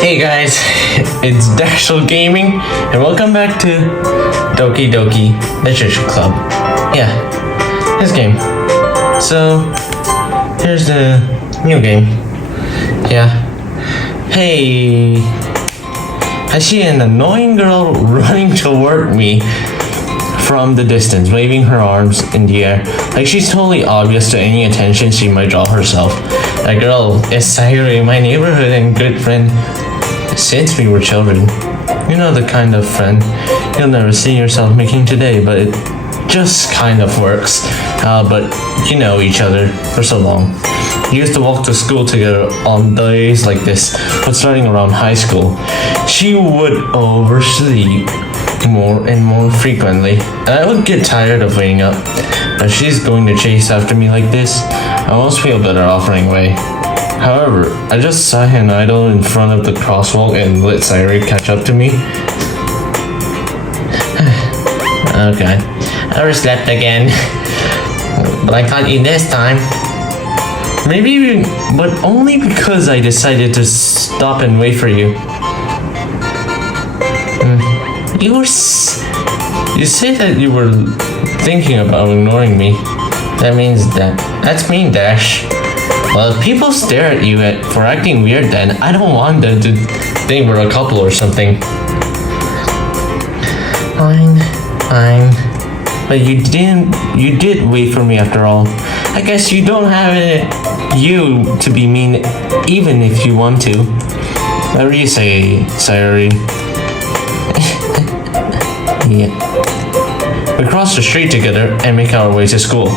Hey guys, it's Dashel Gaming, and welcome back to Doki Literature Club. Yeah, this game. So, here's the new game. Yeah. Hey, I see an annoying girl running toward me from the distance, waving her arms in the air, like she's totally obvious to any attention she might draw herself. That girl is Sayuri, my neighborhood and good friend since we were children. You know, the kind of friend you'll never see yourself making today, but it just kind of works. But you know each other for so long. We used to walk to school together on days like this, but starting around high school, she would oversleep more and more frequently, and I would get tired of waiting up. If she's going to chase after me like this, I almost feel better off running away. However, I just saw him idle in front of the crosswalk and let Sayuri catch up to me. Okay, I overslept again, but I caught you this time. Maybe, but only because I decided to stop and wait for you. You say that you were thinking about ignoring me. That's mean, Dash. Well, if people stare at you for acting weird, then I don't want them to think we're a couple or something. Fine. But you did wait for me after all. I guess you don't have it to be mean even if you want to. Whatever you say, Sayuri. Yeah. We cross the street together and make our way to school.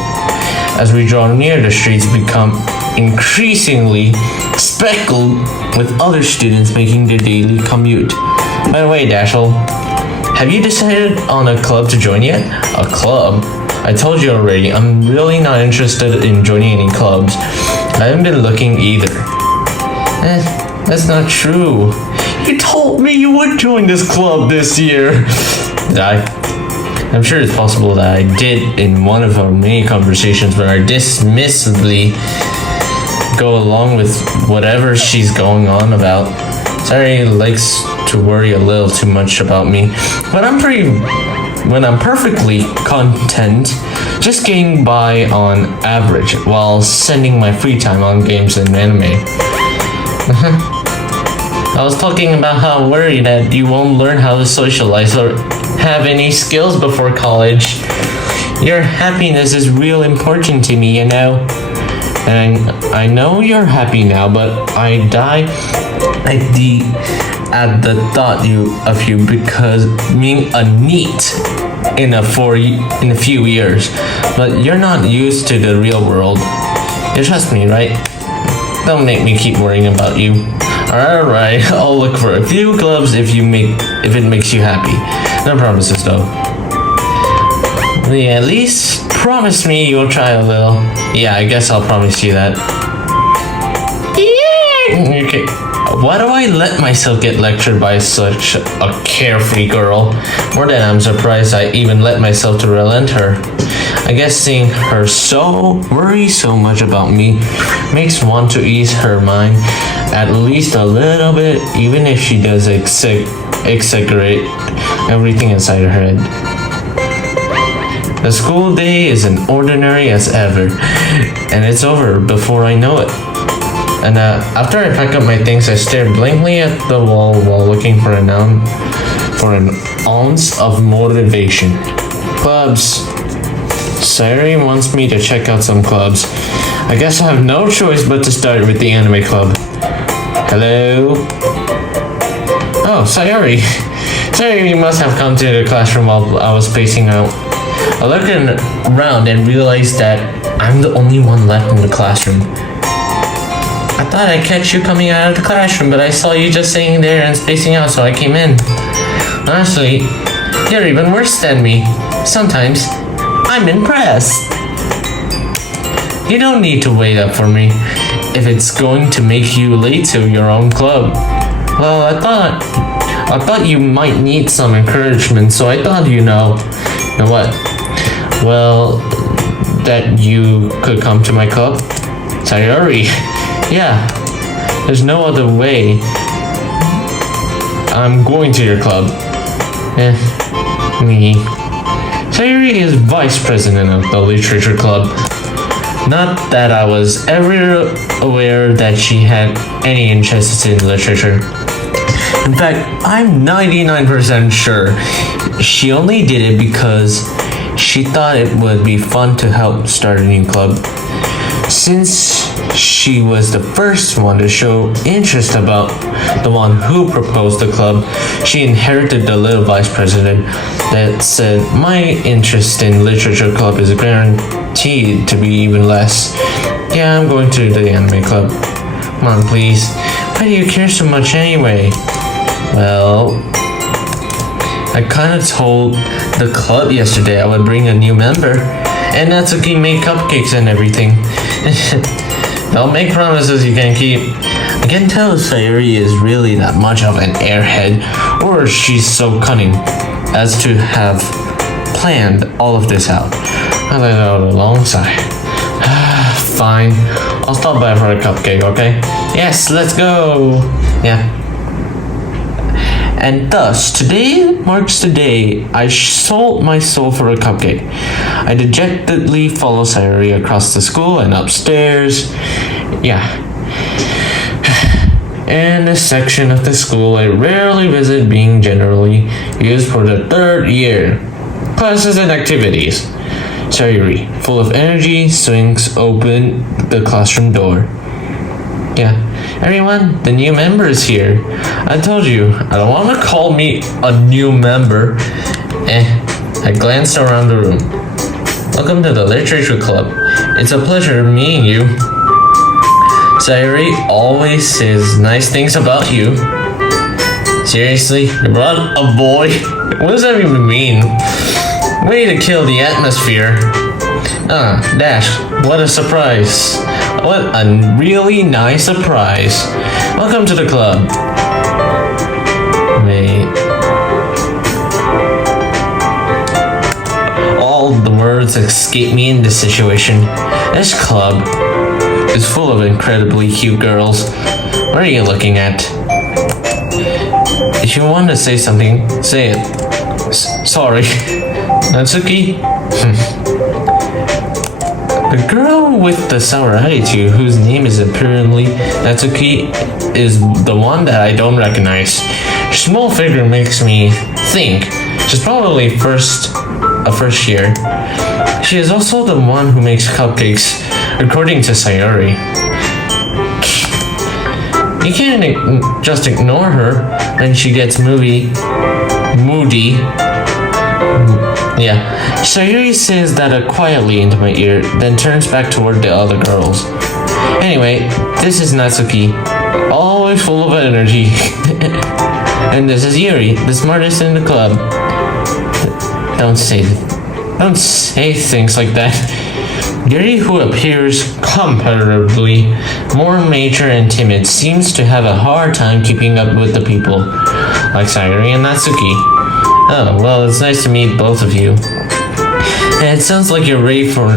As we draw near, the streets become increasingly speckled with other students making their daily commute. By the way, Dashel, have you decided on a club to join yet? A club? I told you already, I'm really not interested in joining any clubs. I haven't been looking either. That's not true. You told me you would join this club this year. I'm sure it's possible that I did in one of our many conversations, but I dismissively go along with whatever she's going on about. Sayuri likes to worry a little too much about me, but I'm perfectly content just getting by on average while spending my free time on games and anime. I was talking about how worried that you won't learn how to socialize or have any skills before college. Your happiness is real important to me, you know. And I know you're happy now, but I die at the thought of you because being a NEET in a few years. But you're not used to the real world. You trust me, right? Don't make me keep worrying about you. Alright, I'll look for a few clubs if it makes you happy. No promises though. Yeah, at least promise me you'll try a little. Yeah, I guess I'll promise you that. Yeah. Okay. Why do I let myself get lectured by such a carefree girl? More than I'm surprised I even let myself to relent her. I guess seeing her worry so much about me makes one to ease her mind at least a little bit, even if she does exaggerate everything inside her head. The school day is as ordinary as ever, and it's over before I know it. And after I pack up my things, I stare blankly at the wall while looking for an ounce of motivation. Clubs. Sayuri wants me to check out some clubs. I guess I have no choice but to start with the anime club. Hello? Oh, Sayuri. Sayuri must have come to the classroom while I was spacing out. I looked around and realized that I'm the only one left in the classroom. I thought I'd catch you coming out of the classroom, but I saw you just sitting there and spacing out, so I came in. Honestly, you're even worse than me. Sometimes, I'm impressed. You don't need to wait up for me if it's going to make you late to your own club. Well, I thought you might need some encouragement, so I thought you know what? Well, that you could come to my club? Sayuri. Yeah, there's no other way I'm going to your club. Me. Sayuri is vice president of the literature club. Not that I was ever aware that she had any interest in literature. In fact, I'm 99% sure she only did it because she thought it would be fun to help start a new club. Since she was the first one to show interest about the one who proposed the club, she inherited the little vice president that said, my interest in literature club is guaranteed to be even less. Yeah, I'm going to the anime club. Come on, please. Why do you care so much anyway? Well, I kind of told the club yesterday I would bring a new member, and Natsuki made cupcakes and everything. Don't make promises you can't keep. I can tell Sayuri is really not much of an airhead, or she's so cunning as to have planned all of this out. I let out a long sigh. Fine, I'll stop by for a cupcake, okay? Yes, let's go! Yeah. And thus, today marks the day I sold my soul for a cupcake. I dejectedly follow Sayuri across the school and upstairs. Yeah. In this section of the school I rarely visit, being generally used for the third year. Classes and activities. Sayuri, full of energy, swings open the classroom door. Yeah. Everyone, the new member is here. I told you, I don't want to call me a new member. I glanced around the room. Welcome to the literature club. It's a pleasure meeting you. Sayuri always says nice things about you. Seriously, you brought a boy? What does that even mean? Way to kill the atmosphere. Dash, what a surprise. What a really nice surprise. Welcome to the club. Wait. All the words escape me in this situation. This club is full of incredibly cute girls. What are you looking at? If you want to say something, say it. Sorry. Natsuki? The girl with the sour attitude, whose name is apparently Natsuki, is the one that I don't recognize. Her small figure makes me think she's probably a first year. She is also the one who makes cupcakes, according to Sayuri. You can't just ignore her when she gets moody. Yeah, Sayuri says that quietly into my ear, then turns back toward the other girls. Anyway, this is Natsuki, always full of energy. And this is Yuri, the smartest in the club. Don't say things like that. Yuri, who appears comparatively more mature and timid, seems to have a hard time keeping up with the people, like Sayuri and Natsuki. Oh, well, it's nice to meet both of you. And it sounds like you're ready for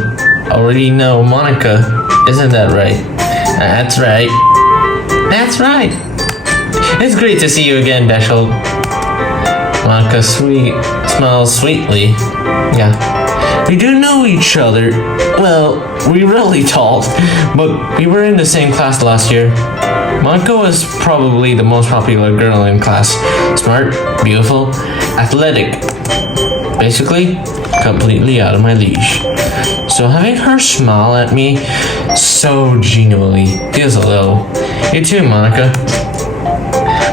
already know Monica. Isn't that right? That's right. That's right. It's great to see you again, Dashel. Monica smiles sweetly. Yeah. We do know each other. Well, we really talked, but we were in the same class last year. Monica was probably the most popular girl in class. Smart, beautiful, athletic. Basically, completely out of my leash. So having her smile at me so genuinely feels a little. You too, Monica.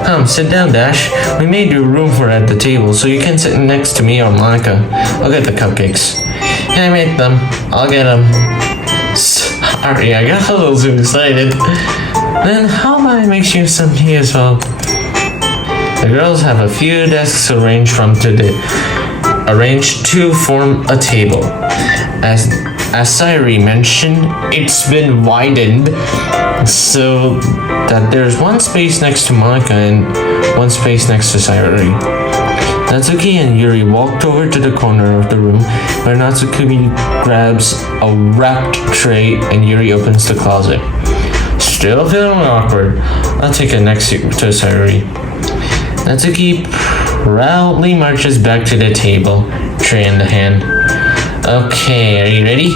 Come, sit down, Dash. We made you room for at the table, so you can sit next to me or Monica. I'll get the cupcakes. Can I make them? I'll get them. Sorry, I got a little too excited. Then how about I make you some tea as well? The girls have a few desks arranged to form a table. As Sayuri mentioned, it's been widened so that there's one space next to Monica and one space next to Sayuri. Natsuki and Yuri walked over to the corner of the room where Natsuki grabs a wrapped tray and Yuri opens the closet. Still feeling awkward. I'll take it next to Sayuri. Natsuki proudly marches back to the table, tray in the hand. Okay, are you ready?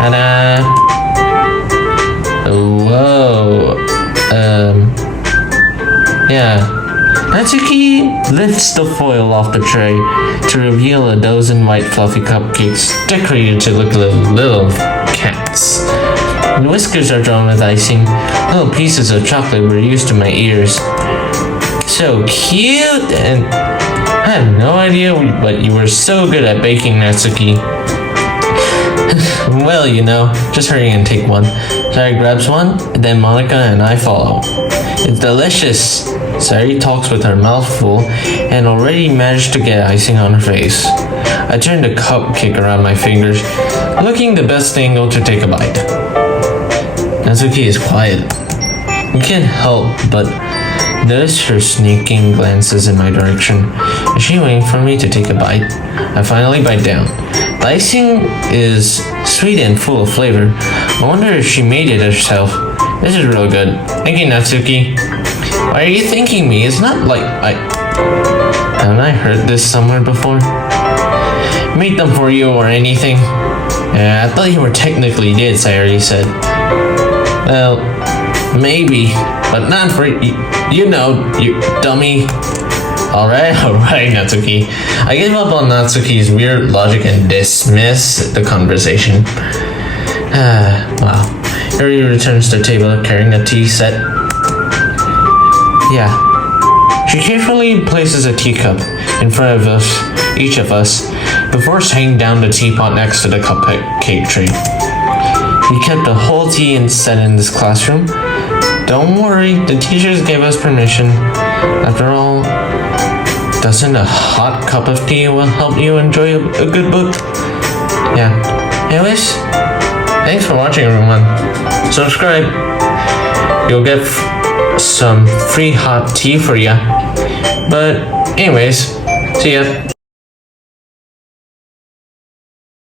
Ta-da! Whoa. Yeah. Natsuki lifts the foil off the tray to reveal a dozen white fluffy cupcakes decorated to look like little cats. The whiskers are drawn with icing. Little pieces of chocolate were used to my ears. So cute, and I had no idea but you were so good at baking, Natsuki. Well, just hurry and take one. Sari grabs one, then Monica and I follow. It's delicious. Sari talks with her mouth full and already managed to get icing on her face. I turn the cupcake around my fingers, looking the best angle to take a bite. Natsuki is quiet. I can't help but notice her sneaking glances in my direction. Is she waiting for me to take a bite? I finally bite down. The icing is sweet and full of flavor. I wonder if she made it herself. This is real good. Thank you, Natsuki. Why are you thanking me? It's not like haven't I heard this somewhere before? Made them for you or anything? Yeah, I thought you were technically dead, Sayori said. Well, maybe, but not for you. You dummy. Alright, Natsuki. I gave up on Natsuki's weird logic and dismiss the conversation. Wow. Yuri returns to the table carrying a tea set. Yeah. She carefully places a teacup in front of us, each of us, before setting down the teapot next to the cupcake tray. We kept the whole tea and set in this classroom. Don't worry, the teachers gave us permission. After all, doesn't a hot cup of tea will help you enjoy a good book? Yeah. Anyways, thanks for watching, everyone. Subscribe. You'll get some free hot tea for ya. But anyways, see ya.